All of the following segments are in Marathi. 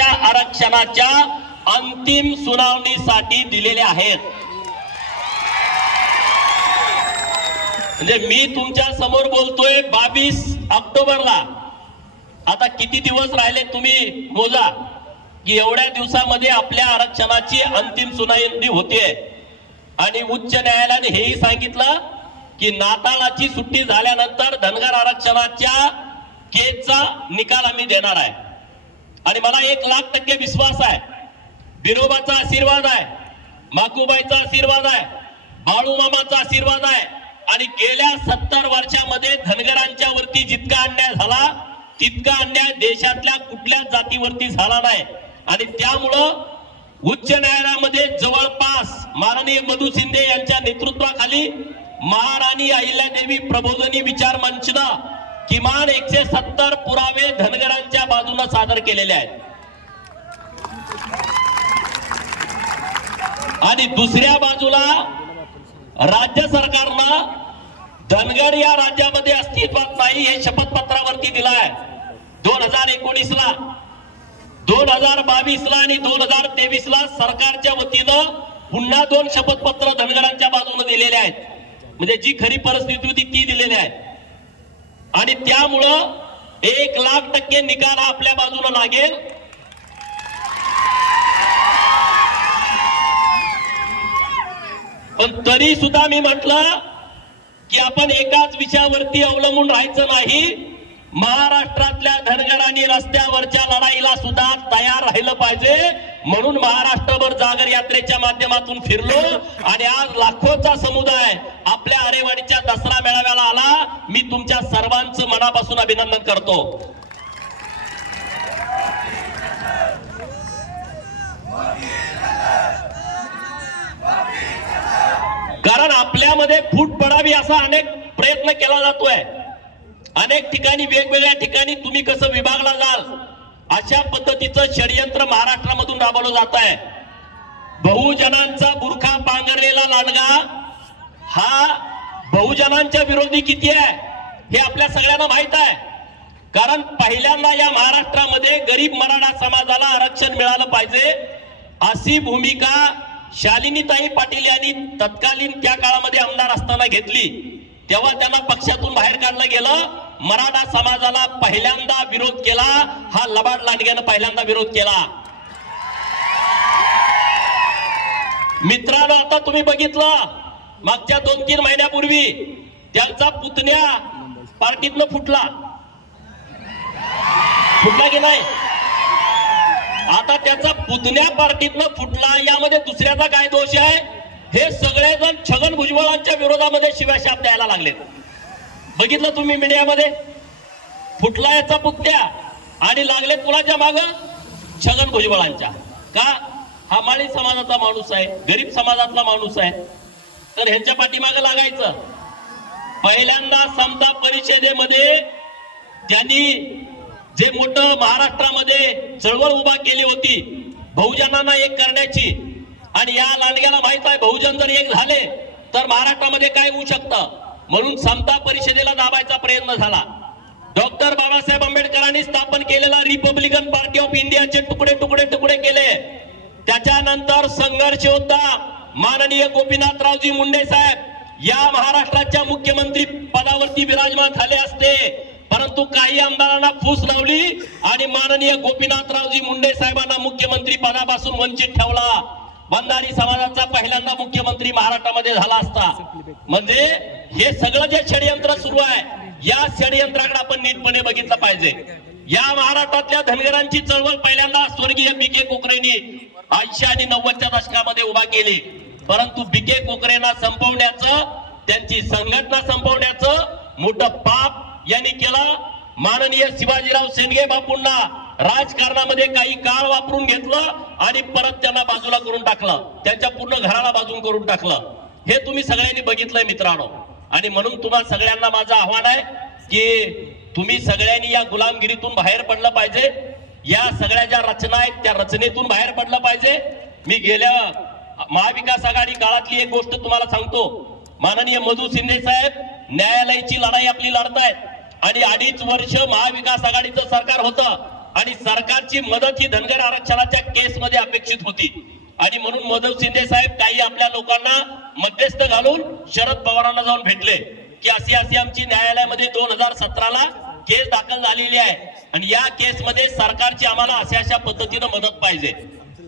आरक्षणाच्या अंतिम सुनावणीसाठी दिलेले आहेत। म्हणजे मी तुमच्या समोर बोलतोय 22 ऑक्टोबरला, आता किती दिवस राहिले तुम्ही मोजा की एवढ्या दिवसामध्ये आपल्या आरक्षणाची अंतिम सुनावणी होतीये। आणि उच्च न्यायालयाने हेही सांगितलं की नाताळाची सुट्टी झाल्यानंतर धनगर आरक्षणाच्या केसचा निकाल आम्ही देणार आहे। आणि मला 1,00,000% विश्वास आहे, बिरोबाचा आशीर्वाद आहे, माकूबाईचा आशीर्वाद आहे, बाळूमामाचा आशीर्वाद आहे। आणि गेल्या 70 वर्षामध्ये धनगरांच्या वरती जितका अन्याय झाला तितका अन्याय देशातल्या कुठल्याच जातीवरती झाला नाही। आणि त्यामुळं उच्च न्यायालयामध्ये जवळपास माननीय मधु शिंदे यांच्या नेतृत्वाखाली महाराणी अहिल्यादेवी प्रबोधिनी विचार मंचनं किमान 170 पुरावे धनगरांच्या बाजूने सादर केलेले आहेत। आणि दुसऱ्या बाजूला राज्य सरकारनं धनगर या राज्यामध्ये अस्तित्वात नाही हे शपथपत्रावरती दिलं आहे 2019 ला, 2022 ला आणि 2023 ला सरकारच्या वतीनं पुन्हा 2 शपथपत्र धनगरांच्या बाजूने दिलेले आहेत। म्हणजे जी खरी परिस्थिती होती ती दिलेली आहे। आणि त्यामुळं 1,00,000% निकाल आपल्या बाजूला लागेल। पण तरी सुद्धा मी म्हटलं की आपण एकाच विषयावरती अवलंबून राहायचं नाही, महाराष्ट्रातल्या धनगरांनी रस्त्यावरच्या लढाईला सुद्धा तयार राहिलं पाहिजे। म्हणून महाराष्ट्रभर जागर यात्रेच्या माध्यमातून फिरलो आणि आज लाखोचा समुदाय आपल्या आरेवाडीच्या दसरा मेळाव्याला आला। मी तुमच्या सर्वांचं मनापासून अभिनंदन करतो। कारण आपल्यामध्ये फूट पडावी असा अनेक प्रयत्न केला जातोय। अनेक ठिकाणी वेगवेगळ्या ठिकाणी तुम्ही कसं विभागला जाल अशा पद्धतीचं षडयंत्र महाराष्ट्रामधून राबवलं जात आहे। बहुजनांचा बुरखा पांघरलेला लांडगा हा बहुजनांच्या विरोधी किती आहे हे आपल्या सगळ्यांना माहित आहे। कारण पहिल्यांदा या महाराष्ट्रामध्ये गरीब मराठा समाजाला आरक्षण मिळालं पाहिजे अशी भूमिका शालिनीताई पाटील यांनी तत्कालीन त्या काळामध्ये आमदार असताना घेतली। तेव्हा त्यांना पक्षातून बाहेर काढलं गेलं। मराठा समाजाला पहिल्यांदा विरोध केला हा लबाड लांडग्यानं पहिल्यांदा विरोध केला। मित्रांनो, आता तुम्ही बघितलं मागच्या 2-3 महिन्यापूर्वी त्यांचा पुतण्या पार्टीतनं फुटला की नाही? आता त्याचा पुतण्या पार्टीतनं फुटला, यामध्ये दुसऱ्याचा काय दोष आहे? हे सगळेजण छगन भुजबळांच्या विरोधामध्ये शिव्याशाप द्यायला लागलेत। बघितलं तुम्ही मीडियामध्ये, फुटला याचा पुतण्या आणि लागले कुणाच्या माग? छगन भुजबळांच्या। का? हा माळी समाजाचा माणूस आहे, गरीब समाजातला माणूस आहे, तर ह्यांच्या पाठीमागे लागायचं। पहिल्यांदा समता परिषदेमध्ये त्यांनी जे मोठं महाराष्ट्रामध्ये चळवळ उभा केली होती बहुजनांना एक करण्याची, आणि या लांडग्याला माहित आहे बहुजन जर एक झाले तर महाराष्ट्रामध्ये काय होऊ शकतं, म्हणून समता परिषदेला दाबायचा प्रयत्न झाला। डॉक्टर बाबासाहेब आंबेडकरांनी स्थापन केलेला रिपब्लिकन पार्टी ऑफ इंडियाचे तुकडे तुकडे तुकडे केले। त्याच्यानंतर संघर्ष योद्धा माननीय गोपीनाथरावजी मुंडे साहेब या महाराष्ट्राच्या मुख्यमंत्री पदावरती विराजमान झाले असते, परंतु काही आमदारांना फूस लावली आणि माननीय गोपीनाथरावजी मुंडे साहेबांना मुख्यमंत्री पदापासून वंचित ठेवला। बंधारी समाजाचा पहिल्यांदा मुख्यमंत्री महाराष्ट्रामध्ये झाला असता। म्हणजे हे सगळं जे षडयंत्र सुरू आहे या षडयंत्राकडे आपण नीटपणे बघितलं पाहिजे। या महाराष्ट्रातल्या धनगरांची चळवळ पहिल्यांदा स्वर्गीय बी.के. कोकरेंनी 80 आणि 90च्या दशकामध्ये उभा केली, परंतु बी.के. कोकरेंना संपवण्याचं, त्यांची संघटना संपवण्याचं मोठं पाप यांनी केलं। माननीय शिवाजीराव शेंडगे बापूंना राजकारणामध्ये काही काळ वापरून घेतलं आणि परत त्यांना बाजूला करून टाकलं, त्यांच्या पूर्ण घराला बाजून करून टाकलं। हे तुम्ही सगळ्यांनी बघितलंय मित्रांनो। आणि म्हणून तुम्हाला सगळ्यांना माझं आव्हान आहे की तुम्ही सगळ्यांनी या गुलामगिरीतून बाहेर पडलं पाहिजे। या सगळ्या ज्या रचना आहेत त्या रचनेतून बाहेर पडलं पाहिजे। मी गेल्या महाविकास आघाडी काळातली एक गोष्ट तुम्हाला सांगतो। माननीय मधु शिंदे साहेब न्यायालयाची लढाई आपली लढतायत आणि 2.5 वर्ष महाविकास आघाडीचं सरकार होतं। आणि सरकारची मदत ही धनगर आरक्षणाच्या केसमध्ये अपेक्षित होती. आणि म्हणून मधु शिंदे साहेब काही आपल्या लोकांना मध्यस्थ घालून शरद पवारांना जाऊन भेटले की अशी अशी आमची न्यायालयामध्ये 2017ला केस दाखल झालेली आहे आणि या केसमध्ये सरकारची आम्हाला अशा पद्धतीनं मदत पाहिजे.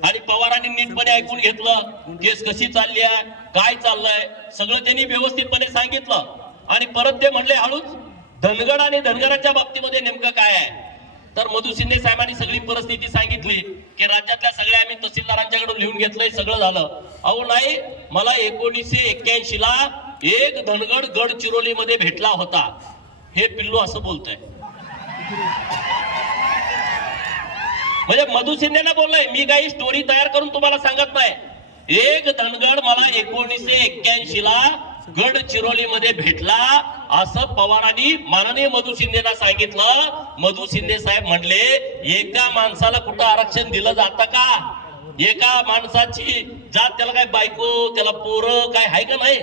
आणि पवारांनी नीटपणे ऐकून घेतलं, केस कशी चालली आहे, काय चाललंय, सगळं त्यांनी व्यवस्थितपणे सांगितलं. आणि परत ते म्हणले हळूच धनगड आणि धनगराच्या बाबतीमध्ये नेमकं काय आहे. तर मधु शिंदे साहेबांनी सगळी परिस्थिती सांगितली की राज्यातल्या सगळ्या आम्ही तहसीलदारांच्याकडून लिहून घेतलंय, सगळं झालं. अहो नाही, मला 1981ला एक धनगड गडचिरोलीमध्ये भेटला होता. हे पिल्लू असं बोलतंय. म्हणजे मधु शिंदेना बोललंय, मी काही स्टोरी तयार करून तुम्हाला सांगत नाही. एक धनगड मला 1981ला गडचिरोलीमध्ये भेटला असं पवारांनी माननीय मधु शिंदेना सांगितलं. मधु शिंदे साहेब म्हणले एका माणसाला कुठं आरक्षण दिलं जातं का? एका माणसाची जात, त्याला काय बायको, त्याला पोरं काय आहे का नाही?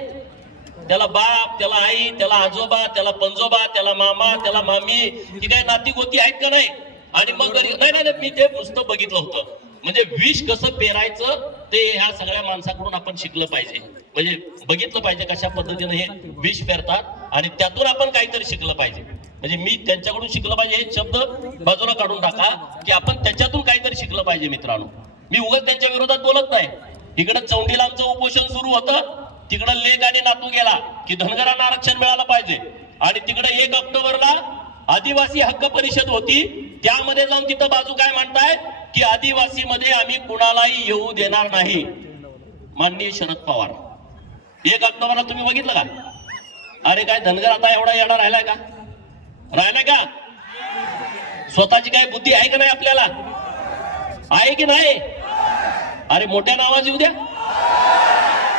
त्याला बाप, त्याला आई, त्याला आजोबा, त्याला पंजोबा, त्याला मामा, त्याला मामी, ती काय नाती गोती आहेत का नाही? आणि मग नाही, मी ते नुसतं बघितलं होतं. म्हणजे विष कसं पेरायचं ते ह्या सगळ्या माणसाकडून आपण शिकलं पाहिजे. म्हणजे बघितलं पाहिजे कशा पद्धतीने हे विष पेरतात आणि त्यातून आपण काहीतरी शिकलं पाहिजे. म्हणजे मी त्यांच्याकडून शिकलं पाहिजे हे शब्द बाजूला काढून टाका की आपण त्याच्यातून काहीतरी शिकलं पाहिजे. मित्रांनो, मी उगाच त्यांच्या विरोधात बोलत नाही. इकडं चौंडीला आमचं उपोषण सुरू होतं, तिकडं लेक आणि नातू गेला की धनगरांना आरक्षण मिळालं पाहिजे. आणि तिकडे 1 ऑक्टोबरला आदिवासी हक्क परिषद होती, त्यामध्ये जाऊन तिथं बाजू काय म्हणताय की आदिवासी मध्ये आम्ही कुणालाही येऊ देणार नाही. माननीय शरद पवार, 1 ऑक्टोबरला तुम्ही बघितलं का? अरे काय धनगर आता एवढा येणार राहिलाय का? राहिलाय का? स्वतःची काय बुद्धी आहे का नाही आपल्याला? आहे की नाही? अरे मोठ्या नावाज येऊ द्या.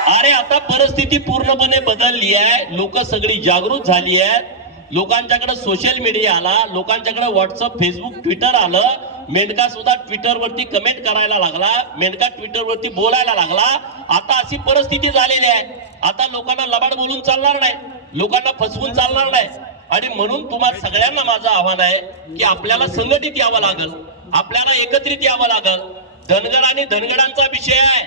अरे आता परिस्थिती पूर्णपणे बदलली आहे. लोक सगळी जागृत झाली आहेत. लोकांच्याकडे सोशल मीडिया आला, लोकांच्याकडे व्हॉट्सअप, फेसबुक, ट्विटर आलं. मेंढका सुद्धा ट्विटरवरती कमेंट करायला लागला, मेंढका ट्विटरवरती बोलायला लागला. आता अशी परिस्थिती झालेली आहे. आता लोकांना लबाड बोलून चालणार नाही, लोकांना फसवून चालणार नाही. आणि म्हणून तुम्हाला सगळ्यांना माझं आव्हान आहे की आपल्याला संघटित यावं लागल, आपल्याला एकत्रित यावं लागल. धनगर आणि धनगरांचा विषय आहे.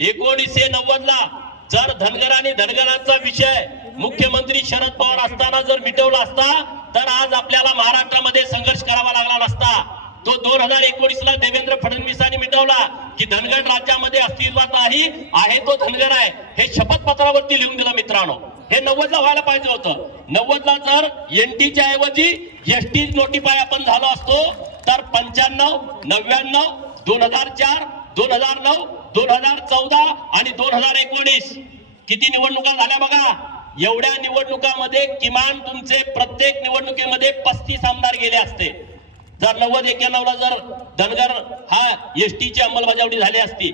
1990ला जर धनगर आणि धनगरांचा विषय मुख्यमंत्री शरद पवार असताना जर मिटवला असता तर आज आपल्याला महाराष्ट्रामध्ये संघर्ष करावा लागला नसता. तो 2019ला देवेंद्र फडणवीसांनी मिटवला की धनगर राज्यामध्ये अस्तित्वात नाही आहे, तो धनगर आहे हे शपथपत्रावरती लिहून दिलं. मित्रांनो, हे 90ला व्हायला पाहिजे होतं. 90ला जर एनटीच्या ऐवजी एसटी नोटिफाय आपण झालो असतो तर 95, 99, 2004, 2009, 2014 आणि 2019 किती निवडणुका झाल्या बघा. एवढ्या निवडणुकामध्ये किमान तुमचे प्रत्येक निवडणुकीमध्ये 35 आमदार गेले असते. जर 90-91ला जर धनगर हा एसटीची अंमलबजावणी झाली असती,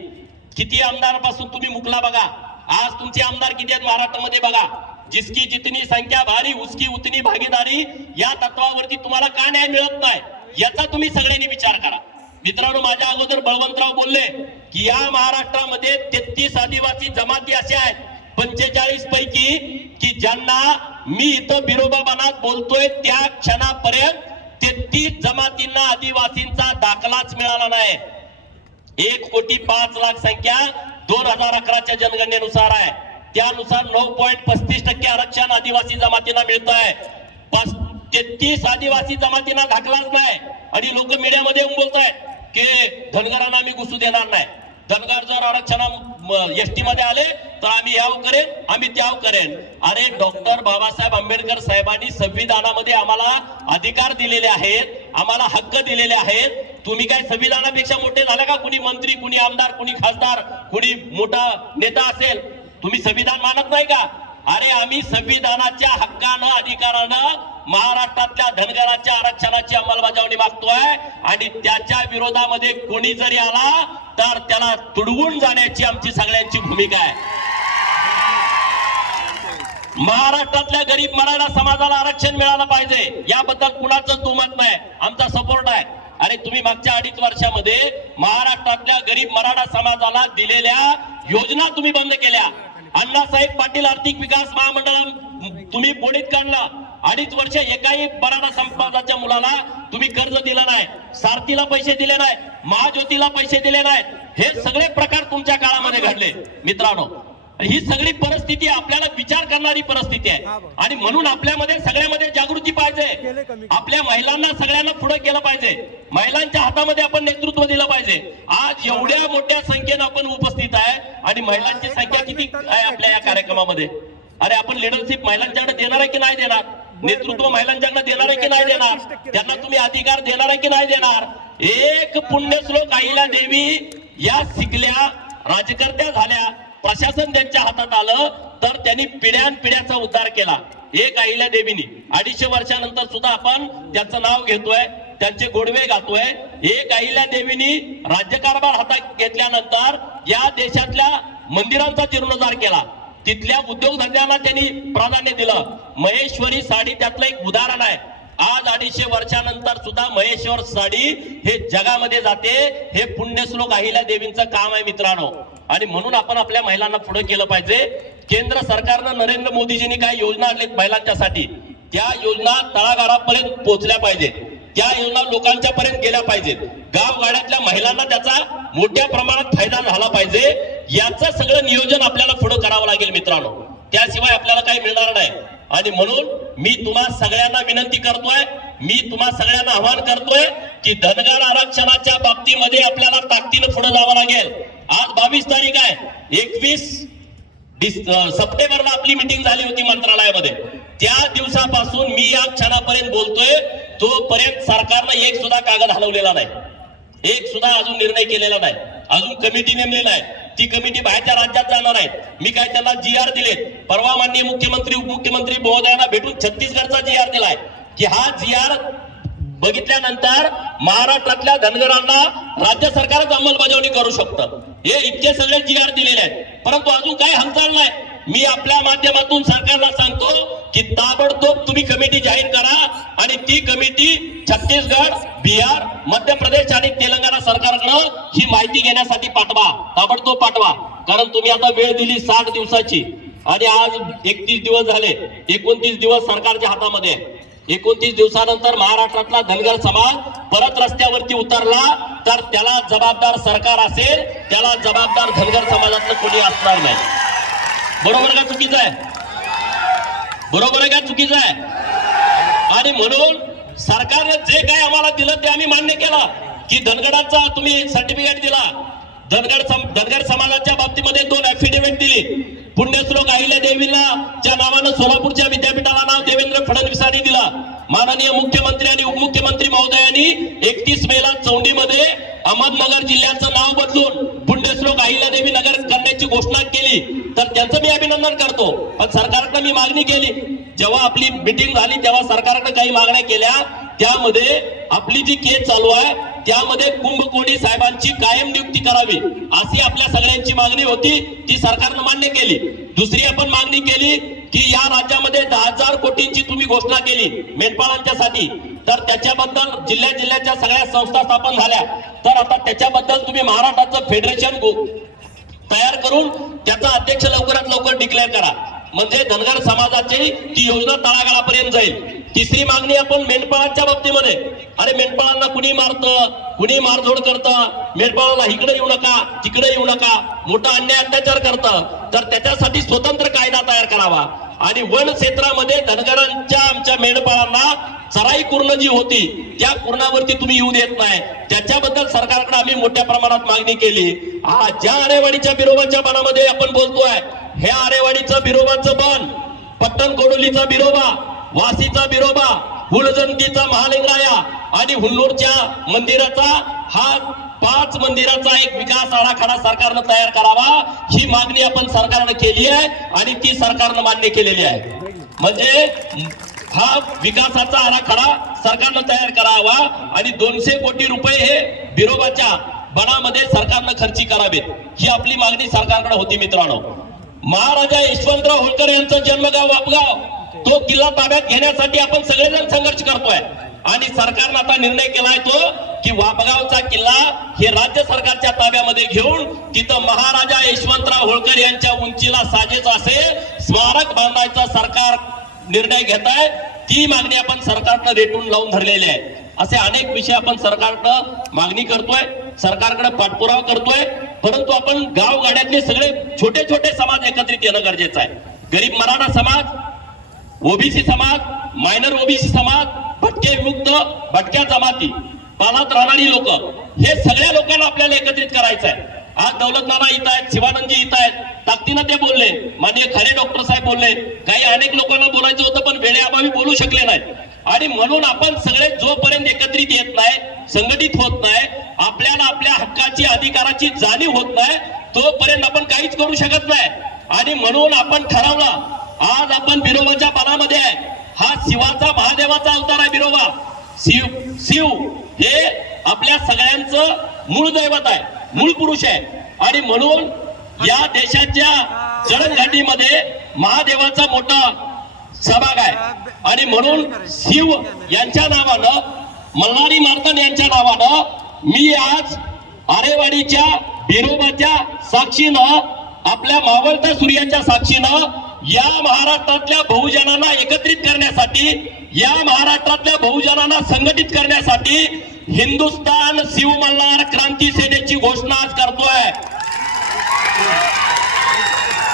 किती आमदारापासून तुम्ही मुकला बघा. आज तुमचे आमदार किती आहेत महाराष्ट्रामध्ये बघा. जिसकी जितनी संख्या भारी उसकी उतनी भागीदारी या तत्वावरती तुम्हाला का न्याय मिळत नाही याचा तुम्ही सगळ्यांनी विचार करा. मित्रांनो, माझ्या अगोदर बळवंतराव बोलले की या महाराष्ट्रामध्ये 33 आदिवासी जमाती अशा आहेत 45 पैकी की ज्यांना मी इथं बिरोबाबानात बोलतोय त्या क्षणापर्यंत 33 जमातींना आदिवासींचा दाखलाच मिळाला नाही. 1,05,00,000 संख्या 2011च्या जनगणनेनुसार आहे. त्यानुसार 9.35% आरक्षण आदिवासी जमातींना मिळत आहे. 33 आदिवासी जमातींना दाखलाच नाही. आणि लोक मीडियामध्ये येऊन बोलतायत की धनगरांना आम्ही घुसू देणार नाही. धनगर जर आरक्षण एसटी मध्ये आले तर आम्ही याव करेन, आम्ही त्याव करेन. अरे डॉक्टर बाबासाहेब आंबेडकर साहेबांनी संविधानामध्ये आम्हाला अधिकार दिलेले आहेत, आम्हाला हक्क दिलेले आहेत. तुम्ही काय संविधानापेक्षा मोठे झाले का? कुणी मंत्री, कुणी आमदार, कुणी खासदार, कुणी मोठा नेता असेल, तुम्ही संविधान मानत नाही का? अरे आम्ही संविधानाच्या हक्कानं, अधिकारानं महाराष्ट्रातल्या धनगराच्या आरक्षणाची अंमलबजावणी मागतोय. आणि त्याच्या विरोधामध्ये कोणी जरी आला तर त्याला तुडवून जाण्याची आमची सगळ्यांची भूमिका आहे. महाराष्ट्रातल्या गरीब मराठा समाजाला आरक्षण मिळालं पाहिजे, याबद्दल कुणाचं दुमत नाही, आमचा सपोर्ट आहे. आणि तुम्ही मागच्या 2.5 वर्षामध्ये महाराष्ट्रातल्या गरीब मराठा समाजाला दिलेल्या योजना तुम्ही बंद केल्या. अण्णासाहेब पाटील आर्थिक विकास महामंडळ तुम्ही बोडीत काढला. 2.5 वर्ष एकाही मराठा समाजाच्या मुलाला तुम्ही कर्ज दिलं नाही, सारथीला पैसे दिले नाही, महाज्योतीला पैसे दिले नाहीत. हे सगळे प्रकार तुमच्या काळामध्ये घडले मित्रांनो. ही सगळी परिस्थिती आपल्याला विचार करणारी परिस्थिती आहे आणि म्हणून आपल्यामध्ये सगळ्यामध्ये जागृती पाहिजे. आपल्या महिलांना सगळ्यांना पुढे केलं पाहिजे. महिलांच्या हातामध्ये आपण नेतृत्व दिलं पाहिजे. आज एवढ्या मोठ्या संख्येनं आपण उपस्थित आहे आणि महिलांची संख्या किती आहे आपल्या या कार्यक्रमामध्ये? अरे आपण लिडरशिप महिलांच्याकडे देणार आहे की नाही देणार? नेतृत्व महिलांच्याकडे देणार आहे की नाही देणार? त्यांना तुम्ही अधिकार देणार आहे की नाही देणार? एक पुण्यश्लोक अहिल्यादेवी या शिकल्या, राजकर्त्या झाल्या, प्रशासन त्यांच्या हातात आलं तर त्यांनी पिढ्यानपिढ्याचा उद्धार केला. एक अहिल्यादेवीनी 250 वर्षानंतर सुद्धा आपण त्यांचं नाव घेतोय, त्यांचे गोडवे गातोय. एक अहिल्यादेवीनी राज्यकारभार हातात घेतल्यानंतर या देशातल्या मंदिरांचा जीर्णोद्धार केला, तिथल्या उद्योगधंद्यांना त्यांनी प्राधान्य दिलं. महेश्वरी साडी त्यातलं एक उदाहरण आहे. आज 250 वर्षानंतर सुद्धा महेश्वर साडी हे जगामध्ये जाते. हे पुण्यश्लोक अहिल्यादेवींचं काम आहे मित्रांनो. आणि म्हणून आपण आपल्या महिलांना पुढे केलं पाहिजे. केंद्र सरकारनं नरेंद्र मोदीजींनी काही योजना आणल्यात महिलांच्यासाठी, त्या योजना तळागाळापर्यंत पोहोचल्या पाहिजेत. त्या योजना लोकांच्या पर्यंत गेल्या पाहिजेत. गावगाड्यातल्या महिलांना त्याचा मोठ्या प्रमाणात फायदा झाला पाहिजे. याचं सगळं नियोजन आपल्याला पुढे करावं लागेल मित्रांनो. त्याशिवाय आपल्याला काही मिळणार नाही. आणि म्हणून मी तुम्हा सगळ्यांना विनंती करतोय, मी तुम्हा सगळ्यांना आवाहन करतोय की धनगर आरक्षणाच्या बाबतीमध्ये आपल्याला ताकदीनं पुढे जावं लागेल. आज 22 तारीख आहे. 21 सप्टेंबरला आपली मीटिंग झाली होती मंत्रालयामध्ये. त्या दिवसापासून मी या क्षणापर्यंत बोलतोय, तोपर्यंत सरकारनं एक सुद्धा कागद हलवलेला नाही, एक सुद्धा अजून निर्णय केलेला नाही. अजून कमिटी नेमलेली आहे. ती कमिटी बाहेरच्या राज्यात जाणार आहे. मी काय त्यांना GR दिलेत. परवा माननीय मुख्यमंत्री उपमुख्यमंत्री महोदयांना भेटून छत्तीसगडचा GR दिलाय की हा GR बघितल्यानंतर महाराष्ट्रातल्या धनगरांना राज्य सरकारच अंमलबजावणी करू शकतं. हे इतके सगळे GR दिलेले आहेत, परंतु अजून काही हालचाल नाही. मी आपल्या माध्यमातून सरकारला सांगतो की ताबडतोब तुम्ही कमिटी जाहीर करा आणि ती कमिटी छत्तीसगड, बिहार, मध्य प्रदेश आणि तेलंगणा सरकारकडे ही माहिती घेण्यासाठी पाठवा, ताबडतोब पाठवा. कारण तुम्ही आता वेळ दिली 60 दिवसाची आणि आज 31 दिवस झाले. 29 दिवस सरकारच्या हातामध्ये. 29 दिवसानंतर महाराष्ट्रातला धनगर समाज परत रस्त्यावरती उतरला तर त्याला जबाबदार सरकार असेल, त्याला जबाबदार धनगर समाजातलं कोणी असणार नाही. बरोबर का चुकीचं आहे? बरोबर आहे का चुकीचं आहे? आणि म्हणून सरकारने जे काय आम्हाला दिलं ते आम्ही मान्य केलं की धनगरांचा तुम्ही सर्टिफिकेट दिला. धनगर समाजाच्या बाबतीमध्ये 2 ऍफिडेव्हिट दिली. पुण्यश्लोक अहिल्यादेवीला च्या नावानं सोलापूरच्या विद्यापीठाला नाव देवेंद्र फडणवीसांनी दिलं. माननीय मुख्यमंत्री आणि उपमुख्यमंत्री महोदयांनी 31 मेला चौंडीमध्ये अहमदनगर जिल्ह्याचं नाव बदलून पुण्यश्लोक अहिल्यादेवी नगर करण्याची घोषणा केली. तर त्यांचं मी अभिनंदन करतो. पण सरकारकडे मी मागणी केली, जेव्हा आपली मीटिंग झाली तेव्हा सरकारकडे काही मागण्या केल्या. त्यामध्ये आपली जी केस चालू आहे त्यामध्ये कुंभकोणी साहेबांची कायम नियुक्ती करावी अशी आपल्या सगळ्यांची मागणी होती. ती सरकारनं मान्य केली. दुसरी आपण मागणी केली की या राज्यामध्ये 10,000 कोटींची तुम्ही घोषणा केली मेंढपाळांच्यासाठी, तर त्याच्याबद्दल जिल्ह्याच्या सगळ्या संस्था स्थापन झाल्या. तर आता त्याच्याबद्दल तुम्ही महाराष्ट्राचं फेडरेशन तयार करून त्याचा अध्यक्ष लवकरात लवकर डिक्लेअर करा, म्हणजे धनगर समाजाची ती योजना तळागाळापर्यंत जाईल. तिसरी मागणी आपण मेंढपाळांच्या बाबतीमध्ये, अरे मेंढपाळांना कुणी मारतं, कुणी मारझोड करतं, मेंढपाळाला इकडे येऊ नका तिकडे येऊ नका, मोठा अन्याय अत्याचार करतं, तर त्याच्यासाठी स्वतंत्र कायदा तयार करावा. आणि वन क्षेत्रामध्ये धनगरांच्या आमच्या मेंढपाळांना चराई कुर्ण जी होती त्या कुर्णावरती तुम्ही येऊ देत नाही, त्याच्याबद्दल सरकारकडे आम्ही मोठ्या प्रमाणात मागणी केली. ज्या आरेवाडीच्या बिरोबाच्या बनामध्ये आपण बोलतोय, ह्या आरेवाडीचं बिरोबाचं बन, पट्टण कोडोलीचा बिरोबा, वासीचा बिरोबा, हुळजंतीचा महालिंगाया आणि हुन्नूरच्या मंदिराचा हा 5 मंदिराचा एक विकास आराखडा सरकारनं तयार करावा, ही मागणी आपण सरकारनं केली आहे आणि ती सरकारनं मान्य केलेली आहे. म्हणजे हा विकासाचा आराखडा सरकारनं तयार करावा आणि 200 कोटी रुपये हे बिरोबाच्या बनामध्ये सरकारनं खर्ची करावेत, ही आपली मागणी सरकारकडे होती. मित्रांनो, महाराजा यशवंतराव होळकर यांचं जन्मगाव वापगाव, तो किल्ला ताब्यात घेण्यासाठी आपण सगळेजण संघर्ष करतोय आणि सरकारनं आता निर्णय केलाय तो की वापगावचा किल्ला हे राज्य सरकारच्या ताब्यामध्ये घेऊन तिथं महाराजा यशवंतराव होळकर यांच्या उंचीला साजेच असे स्मारक बांधायचं सरकार निर्णय घेताय ती मागणी आपण सरकारनं रेटून लावून धरलेली आहे. असे अनेक विषय आपण सरकारकडं मागणी करतोय, सरकारकडे पाठपुरावा करतोय, परंतु आपण गावगाड्यातले सगळे छोटे छोटे समाज एकत्रित येणं गरजेचं आहे. गरीब मराठा समाज, ओबीसी समाज, मायनर ओबीसी समाज, भटके विमुक्त, भटक्या जमाती, पालात राहणारी लोक, हे सगळ्या लोकांना आपल्याला एकत्रित करायचं आहे. आज दौलत नाना इथं आहेत, शिवानंदजी इथं आहेत, ताकदीनं ते बोलले, माननीय खरे डॉक्टर साहेब बोलले, काही अनेक लोकांना बोलायचं होतं पण वेळेअभावी बोलू शकले नाही. आणि म्हणून आपण सगळे जोपर्यंत एकत्रित येत नाही, संघटित होत नाही, आपल्याला आपल्या हक्काची अधिकाराची जाणीव होत नाही, तोपर्यंत आपण काहीच करू शकत नाही. आणि म्हणून आपण ठरवलं, आज आपण बिरोबाच्या पानामध्ये आहे. हा शिवाचा महादेवाचा अवतार आहे. बिरोबा शिव हे आपल्या सगळ्यांचं मूळ दैवत आहे, मूळ पुरुष आहे. आणि म्हणून या देशाच्या जळणघाटीमध्ये महादेवाचा मोठा सहभाग आहे. आणि म्हणून शिव यांच्या नावानं, मल्हारी मार्तंड यांच्या नावानं मी आज आरेवाडीच्या बिरोबाच्या साक्षीनं, आपल्या मावळत्या सूर्याच्या साक्षीनं या महाराष्ट्रातल्या बहुजनांना एकत्रित करण्यासाठी, या महाराष्ट्रातल्या बहुजनांना संघटित करण्यासाठी हिंदुस्थान शिव मल्हार क्रांती सेनेची घोषणा आज करतोय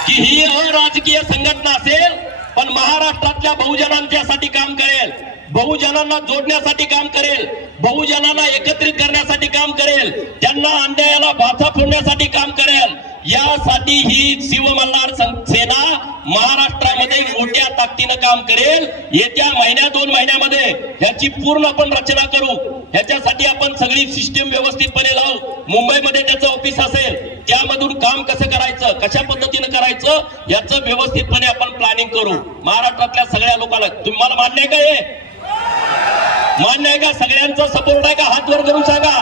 की ही अराजकीय संघटना असेल पण महाराष्ट्रातल्या बहुजनांच्यासाठी काम करेल, बहुजनांना जोडण्यासाठी काम करेल, बहुजनांना एकत्रित करण्यासाठी काम करेल, त्यांना अन्यायाला भाचा फोडण्यासाठी काम करेल. यासाठी ही शिव मल्हार सेना महाराष्ट्रामध्ये मोठ्या ताकदीनं काम करेल. येत्या महिन्या 2 महिन्यामध्ये ह्याची पूर्ण आपण रचना करू. ह्याच्यासाठी आपण सगळी सिस्टीम व्यवस्थितपणे लावू. मुंबईमध्ये त्याचं ऑफिस असेल, त्यामधून काम कसं करायचं, कशा पद्धतीनं करायचं, याचं व्यवस्थितपणे आपण प्लॅनिंग करू. महाराष्ट्रातल्या सगळ्या लोकांना, तुम्हाला मान्य आहे का? हे मान्य आहे का? सगळ्यांचा सपोर्ट आहे का? हात वर करून सांगा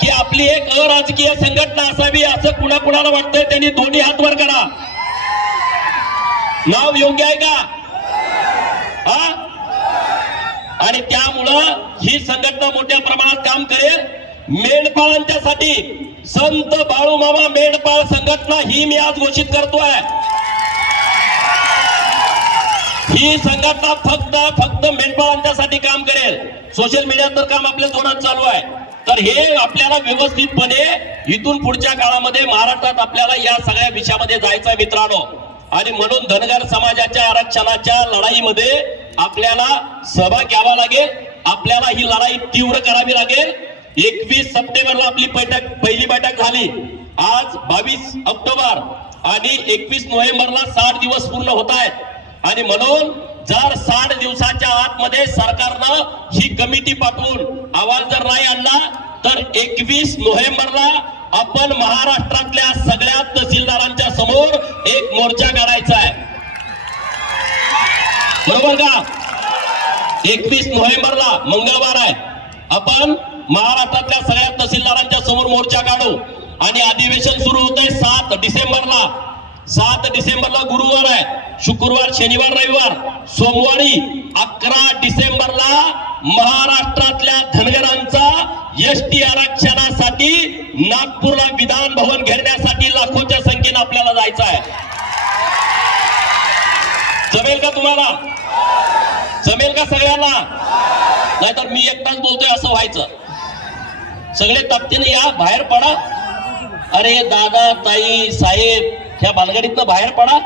की आपली एक अराजकीय संघटना असावी असं कुणाकुणाला वाटतंय त्यांनी दोन्ही हात वर करा. नाव योग्य आहे का? आणि त्यामुळं ही संघटना मोठ्या प्रमाणात काम करेल. मेंढपाळांच्यासाठी संत बाळूमामा मेंढपाळ संघटना ही मी आज घोषित करतोय. ही संघटना फक्त मेंढपाळांच्यासाठी काम करेल. सोशल मीडियात तर काम आपल्या जोरात चालू आहे. तर हे आपल्याला व्यवस्थितपणे इथून पुढच्या काळामध्ये महाराष्ट्रात आपल्याला या सगळ्या विषयामध्ये जायचं आहे मित्रांनो. आणि म्हणून धनगर समाजाच्या आरक्षणाच्या लढाईमध्ये आपल्याला सहभाग घ्यावा लागेल. आपल्याला ही लढाई तीव्र करावी लागेल. 21 सप्टेंबरला आपली पहिली बैठक झाली. आज 22 ऑक्टोबर आणि 21 नोव्हेंबरला 60 दिवस पूर्ण होत आहेत. आणि म्हणून जर 60 दिवसाच्या आतमध्ये सरकारनं ही कमिटी पाठवून अहवाल जर नाही आणला तर 21 नोव्हेंबरला आपण महाराष्ट्रातल्या सगळ्या तहसीलदारांच्या समोर एक मोर्चा काढायचा आहे. बरोबर का? 21 नोव्हेंबरला मंगळवार आहे. आपण महाराष्ट्रातल्या सगळ्या तहसीलदारांच्या समोर मोर्चा काढू. आणि अधिवेशन सुरू होत आहे 7 डिसेंबरला. 7 डिसेंबरला गुरुवार आहे. शुक्रवार, शनिवार, रविवार, सोमवारी 11 डिसेंबरला महाराष्ट्रातल्या धनगरांचा एसटी आरक्षणासाठी नागपूरला विधान भवन घेण्यासाठी लाखोच्या संख्येने आपल्याला जायचं आहे. जमेल का तुम्हाला? जमेल का सगळ्यांना? नाहीतर मी एकटाच बोलतोय असं व्हायचं. सगळे ताकदीने या, बाहेर पडा. अरे दादा, ताई, साहेब, ह्या भानगडीतनं बाहेर पडा.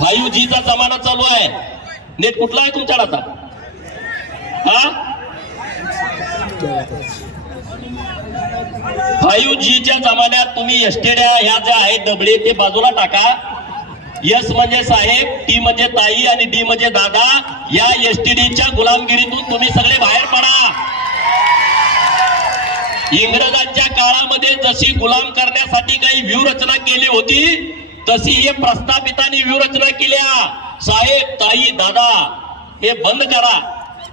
5G चा जमाना चालू आहे. नेट कुठला आहे तुमच्याकडे आता? 5Gच्या जमान्यात तुम्ही एसटीड्या ह्या ज्या आहेत डबळे ते बाजूला टाका. एस म्हणजे साहेब, टी म्हणजे ताई आणि डी म्हणजे दादा. या एसटीडीच्या गुलामगिरीतून तुम्ही सगळे बाहेर पडा. इंग्रजांच्या काळामध्ये जशी गुलाम करण्यासाठी काही व्यूहरचना केली होती तशी हे प्रस्थापितांनी व्यूहरचना केल्या. साहेब, ताई, दादा हे बंद करा.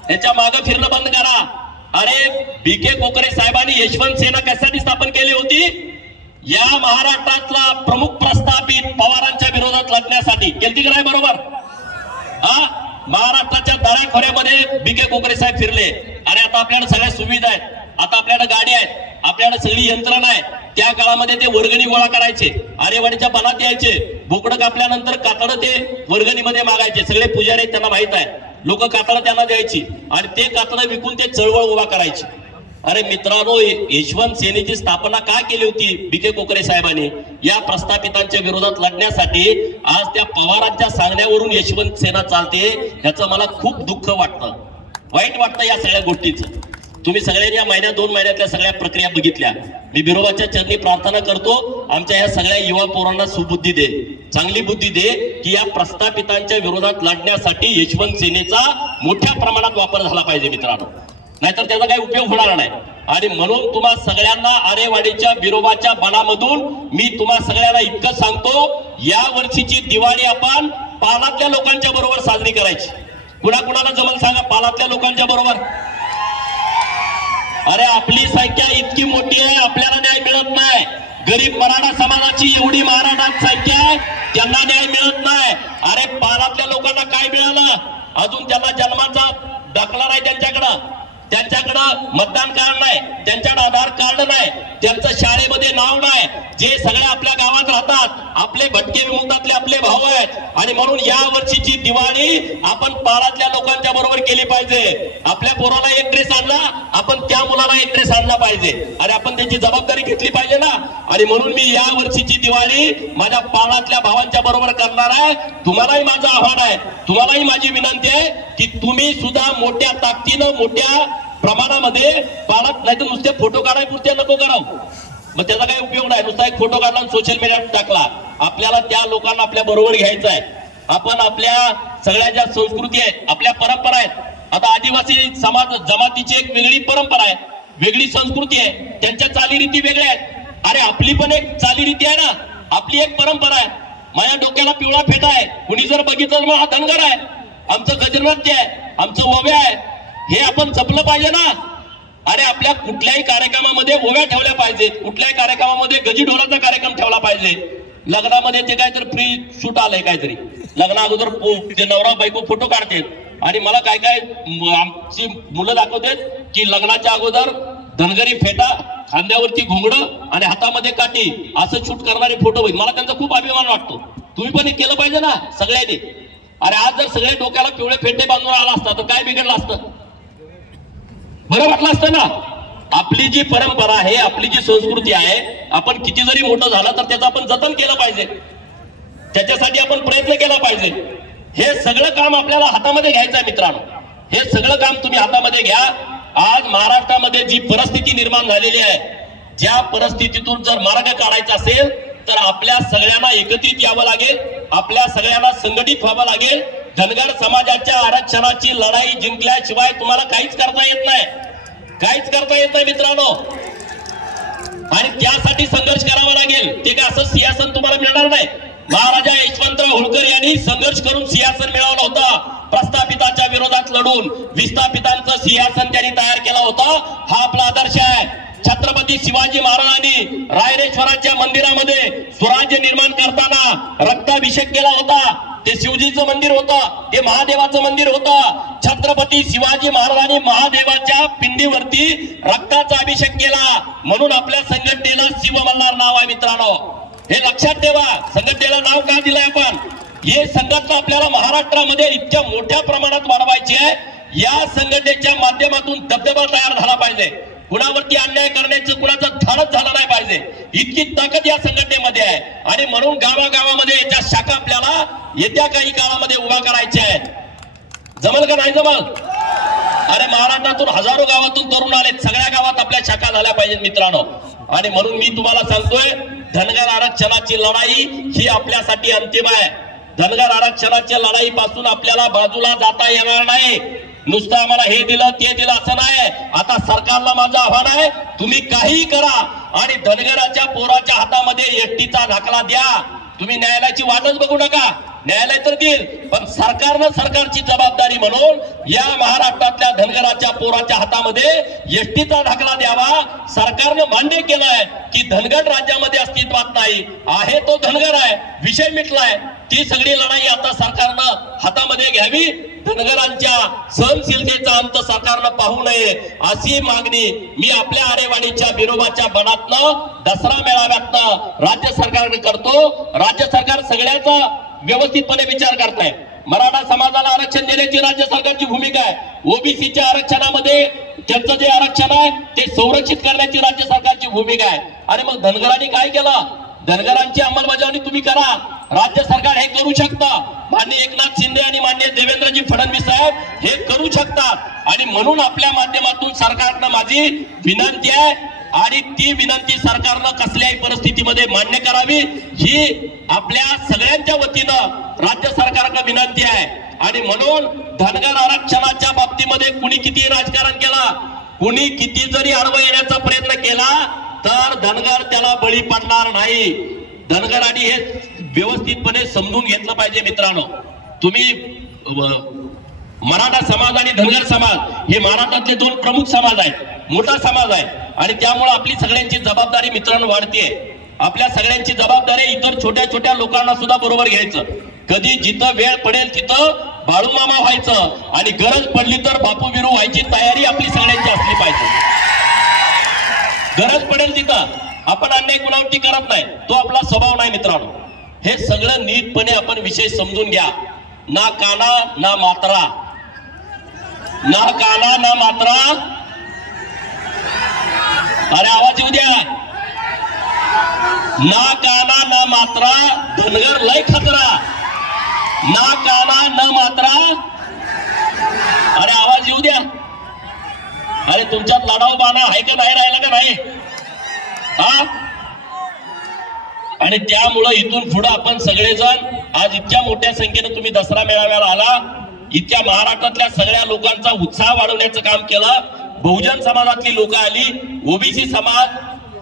त्याच्या मागे फिरणं बंद करा. अरे BK कोकरे साहेबांनी यशवंत सेना कशासाठी स्थापन केली होती? या महाराष्ट्रातला प्रमुख प्रस्थापित पवारांच्या विरोधात लढण्यासाठी केली की नाही? बरोबर. महाराष्ट्राच्या दऱ्याखोऱ्यामध्ये BK कोकरे साहेब फिरले. अरे आता आपल्याला सगळ्या सुविधा आहेत, आता आपल्याकडे गाडी आहेत, आपल्याकडे सगळी यंत्रणा आहे. त्या काळामध्ये ते वर्गणी गोळा करायचे, आरेवाडीच्या बनात यायचे, बोकडं कापल्यानंतर कातडं ते वर्गणीमध्ये मागायचे, सगळे पुजारी आहेत त्यांना माहित आहे, लोक कातडं त्यांना द्यायची आणि ते कातडं विकून ते चळवळ उभा करायची. अरे मित्रांनो, यशवंत सेनेची स्थापना का केली होती बी.के. कोकरे साहेबांनी? या प्रस्थापितांच्या विरोधात लढण्यासाठी. आज त्या पवारांच्या सांगण्यावरून यशवंत सेना चालते, याचं मला खूप दुःख वाटतं, वाईट वाटतं या सगळ्या गोष्टीचं. तुम्ही सगळ्यांनी या महिन्यात 2 महिन्यातल्या सगळ्या प्रक्रिया बघितल्या. मी बिरोबाच्या चरणी प्रार्थना करतो, आमच्या ह्या सगळ्या युवा पोरांना सुबुद्धी दे, चांगली बुद्धी दे की या प्रस्थापितांच्या विरोधात लढण्यासाठी यशवंत सेनेचा मोठ्या प्रमाणात वापर झाला पाहिजे मित्रांनो, नाहीतर त्याचा काही उपयोग होणार नाही. आणि म्हणून तुम्हा सगळ्यांना आरेवाडीच्या बिरोबाच्या बनामधून मी तुम्हा सगळ्यांना इतकं सांगतो, या वर्षीची दिवाळी आपण पालातल्या लोकांच्या बरोबर साजरी करायची. कुणाकुणाला जमल सांगा पालातल्या लोकांच्या बरोबर? अरे आपली संख्या इतकी मोठी आहे, आपल्याला न्याय मिळत नाही. गरीब मराठा समाजाची एवढी महाराष्ट्रात संख्या आहे, त्यांना न्याय मिळत नाही. अरे पालातल्या लोकांना काय मिळालं? अजून त्यांना जन्माचा दाखला नाही, त्यांच्याकडं मतदान कार्ड नाही, त्यांच्याकडे आधार कार्ड नाही, त्यांचं शाळेमध्ये नाव नाही. जे सगळे आपल्या गावात राहतात, आपले भटके विमुक्तातले आपले भाऊ आहेत. आणि म्हणून या वर्षीची दिवाळी आपण पालातल्या लोकांच्या बरोबर केली पाहिजे. आपल्या पोराला एक ड्रेस आणला, आपण त्या मुलाला एक ड्रेस आणला पाहिजे आणि आपण त्याची जबाबदारी घेतली पाहिजे ना. आणि म्हणून मी या वर्षीची दिवाळी माझ्या पालातल्या भावांच्या बरोबर करणार आहे. तुम्हालाही माझं आव्हान आहे, तुम्हालाही माझी विनंती आहे की तुम्ही सुद्धा मोठ्या ताकदीनं मोठ्या प्रमाणामध्ये पालात, नाही तर नुसते फोटो काढायपुरते नको करावं, मग त्याचा काही उपयोग नाही. नुसता एक फोटो काढला सोशल मीडियावर टाकला. आपल्याला त्या लोकांना आपल्या बरोबर घ्यायचं आहे. आपण आपल्या सगळ्या ज्या संस्कृती आहेत, आपल्या परंपरा आहेत, आता आदिवासी समाज जमातीची एक वेगळी परंपरा आहे, वेगळी संस्कृती आहे, त्यांच्या चालीरीती वेगळ्या आहेत. अरे आपली पण एक चालीरीती आहे ना, आपली एक परंपरा आहे. माझ्या डोक्याला पिवळा फेटा आहे, कुणी जर बघितलं मग हा धनगर आहे, आमचं गजरनृत्य आहे, आमचं ओव्या आहे, हे आपण जपलं पाहिजे ना. अरे आपल्या कुठल्याही कार्यक्रमामध्ये ओव्या ठेवल्या पाहिजेत, कुठल्याही कार्यक्रमामध्ये गजी ढोलाचा कार्यक्रम ठेवला पाहिजे. लग्नामध्ये ते काहीतरी फ्री शूट आलंय, काहीतरी लग्ना अगोदर ते नवरा बायको फोटो काढतात आणि मला काय काय आमची मुलं दाखवतात की लग्नाच्या अगोदर धनगरी फेटा, खांद्यावरती घोंगडं आणि हातामध्ये काठी, असं शूट करणारे फोटो बघ. मला त्यांचा खूप अभिमान वाटतो. तुम्ही पण हे केलं पाहिजे ना सगळ्यांनी. अरे आज जर सगळे डोक्याला पिवळे फेटे बांधून आला असता तर काय बिघडलं असतं? बरं वाटलं असतं ना. आपली जी परंपरा आहे, आपली जी संस्कृती आहे, आपण किती जरी मोठं झालं तर त्याचं आपण जतन केलं पाहिजे, त्याच्यासाठी आपण प्रयत्न केला पाहिजे. हे सगळं काम आपल्याला हातामध्ये घ्यायचं आहे मित्रांनो, हे सगळं काम तुम्ही हातामध्ये घ्या. आज महाराष्ट्रामध्ये जी परिस्थिती निर्माण झालेली आहे, ज्या परिस्थितीतून जर मार्ग काढायचा असेल तर आपल्या सगळ्यांना एकत्रित यावं लागेल, आपल्या सगळ्यांना संघटित व्हावं लागेल. धनगर समाजाच्या आरक्षणाची लढाई जिंकल्याशिवाय तुम्हाला काहीच करता येत नाही, काहीच करता येत नाही मित्रांनो. आणि त्यासाठी संघर्ष करावा लागेल. ते काय असं सिंहासन तुम्हाला मिळणार नाही. महाराजा यशवंतराव होळकर यांनी संघर्ष करून सिंहासन मिळवलं होतं. प्रस्थापितांच्या विरोधात लढून विस्थापितांचं सिंहासन त्यांनी तयार केलं होतं. हा आपला आदर्श आहे. छत्रपती शिवाजी महाराजांनी रायरेश्वराच्या मंदिरामध्ये स्वराज्य निर्माण करताना रक्ताभिषेक केला होता. ते शिवजीचं मंदिर होतं, ते महादेवाचं मंदिर होतं. छत्रपती शिवाजी महाराजांनी महादेवाच्या पिंडीवरती रक्ताचा अभिषेक केला, म्हणून आपल्या संघटनेला शिवमल्हार नाव आहे मित्रांनो. हे लक्षात ठेवा, संघटनेला नाव का दिलंय आपण? हे संघटना आपल्याला महाराष्ट्रामध्ये इतक्या मोठ्या प्रमाणात वाढवायची आहे. या संघटनेच्या माध्यमातून दबदबा तयार झाला पाहिजे. कुणावरती अन्याय करण्याचं कुणाचं धाडस झालं नाही पाहिजे, इतकी ताकद या संघटनेमध्ये आहे. आणि म्हणून गावागावामध्ये याच्या शाखा आपल्याला येत्या काही काळामध्ये उभा करायच्या आहेत. जमल का नाही जमल? अरे महाराष्ट्रातून हजारो गावातून तरुण आलेत, सगळ्या गावात आपल्या शाखा झाल्या पाहिजेत मित्रांनो. आणि म्हणून मी तुम्हाला सांगतोय, धनगर आरक्षणाची लढाई ही आपल्यासाठी अंतिम आहे. धनगर आरक्षणाच्या लढाईपासून आपल्याला बाजूला जाता येणार नाही. नुसतं आम्हाला हे दिलं ते दिलं असं नाही. आता सरकारला माझं आव्हान आहे, तुम्ही काहीही करा आणि धनगराच्या पोराच्या हातामध्ये एसटीचा दाखला द्या. तुम्ही न्यायालयाची वाटच बघू नका. न्यायालय तर देईल, पण सरकारची जबाबदारी म्हणून या महाराष्ट्रातल्या धनगराच्या पोराच्या हातामध्ये एसटीचा दाखला द्यावा. सरकारनं मान्य केलंय की धनगर राज्यामध्ये अस्तित्वात नाही, आहे तो धनगर आहे, विषय मिटलाय. ती सगळी लढाई आता सरकारनं हातामध्ये घ्यावी. धनगरांच्या सहनशीलतेचा अंत सरकारनं पाहू नये अशी मागणी मी आपल्या आरेवाडीच्या बिरोबाच्या बनातनं दसरा मेळाव्यातनं राज्य सरकारने करतो. राज्य सरकार सगळ्याचा व्यवस्थितपणे विचार करताय. मराठा समाजाला आरक्षण देण्याची राज्य सरकारची भूमिका आहे. ओबीसीच्या आरक्षणामध्ये त्यांचं जे आरक्षण आहे ते संरक्षित करण्याची राज्य सरकारची भूमिका आहे. आणि मग धनगरांनी काय केलं? धनगरांची अंमलबजावणी तुम्ही करा, राज्य सरकार हे करू शकता. माननीय एकनाथ शिंदे आणि माननीय देवेंद्रजी फडणवीस साहेब हे करू शकतात. आणि म्हणून आपल्या माध्यमातून सरकारनं माझी विनंती आहे आणि ती विनंती सरकारनं कसल्याही परिस्थितीमध्ये मान्य करावी ही आपल्या सगळ्यांच्या वतीनं राज्य सरकारकडे विनंती आहे. आणि म्हणून धनगर आरक्षणाच्या बाबतीमध्ये कुणी किती राजकारण केला, कुणी किती जरी आडवं येण्याचा प्रयत्न केला तर धनगर त्याला बळी पडणार नाही. धनगरांनी हे व्यवस्थितपणे समजून घेतलं पाहिजे. मित्रांनो, तुम्ही मराठा समाज आणि धनगर समाज हे महाराष्ट्रातले दोन प्रमुख समाज आहेत, मोठा समाज आहे. आणि त्यामुळे आपली सगळ्यांची जबाबदारी मित्रांनो वाढतीये. आपल्या सगळ्यांची जबाबदारी इतर छोट्या छोट्या लोकांना सुद्धा बरोबर घ्यायचं. कधी जिथं वेळ पडेल तिथं बाळूमामा व्हायचं आणि गरज पडली तर बापू बिरू व्हायची तयारी आपली सगळ्यांची असली पाहिजे. गरज पडेल तिथं आपण अन्याय गुणावटी करत नाही, तो आपला स्वभाव नाही. मित्रांनो, हे सगळं नीटपणे आपण विषय समजून घ्या. ना काना ना मात्रा, ना काना ना मात्रा. अरे आवाज येऊ द्या. ना काना ना मात्रा, धनगर लय खतरा. ना काना न मात्रा. अरे आवाज येऊ द्या. अरे तुमच्यात लढाऊ बाणा आहे का नाही राहिला का नाही? हा. आणि त्यामुळं इथून पुढे आपण सगळेजण आज इतक्या मोठ्या संख्येने तुम्ही दसरा मेळाव्याला आला, इतक्या महाराष्ट्रातल्या सगळ्या लोकांचा उत्साह वाढवण्याचं काम केलं. बहुजन समाजातली लोक आली, ओबीसी समाज,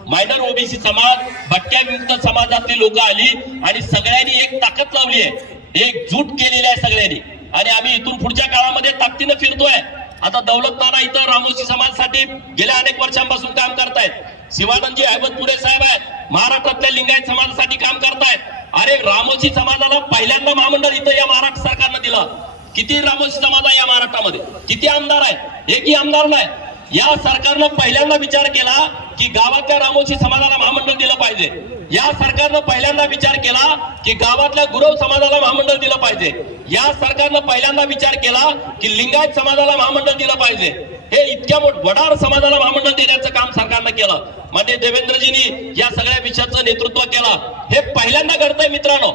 मायनर ओबीसी समाज, भटक्या विमुक्त समाजातली लोक आली आणि सगळ्यांनी एक ताकद लावली आहे, एकजूट केलेली आहे सगळ्यांनी. आणि आम्ही इथून पुढच्या काळामध्ये ताकदीनं फिरतोय. आता दौलत नाना इथं रामोशी समाजासाठी गेल्या अनेक वर्षांपासून काम करतायत. शिवानंदजी अहमदपुरे साहेब आहेत, महाराष्ट्रातल्या लिंगायत समाजासाठी काम करतायत. अरे रामोशी समाजाला पहिल्यांदा महामंडळ इथं या महाराष्ट्र सरकारनं दिलं. किती रामोशी समाज आहे या महाराष्ट्रामध्ये? किती आमदार आहेत? एकही आमदार नाही. या सरकारनं पहिल्यांदा विचार केला की गावातल्या रामोशी समाजाला महामंडळ दिलं पाहिजे. या सरकारनं पहिल्यांदा विचार केला की गावातल्या गुरव समाजाला महामंडळ दिलं पाहिजे. या सरकारनं पहिल्यांदा विचार केला की लिंगायत समाजाला महामंडळ दिलं पाहिजे. हे इतक्या वडार समाजाला महामंडळ देण्याचं काम सरकारनं केलं. माननीय देवेंद्रजींनी या सगळ्या विषयाचं नेतृत्व केलं. हे पहिल्यांदा घडतंय मित्रांनो.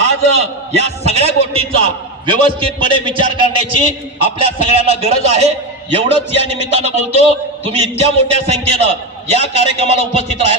आज या सगळ्या गोष्टीचा व्यवस्थितपणे विचार करण्याची आपल्या सगळ्यांना गरज आहे. एवढंच या निमित्तानं बोलतो. तुम्ही इतक्या मोठ्या संख्येनं या कार्यक्रमाला उपस्थित राहिला.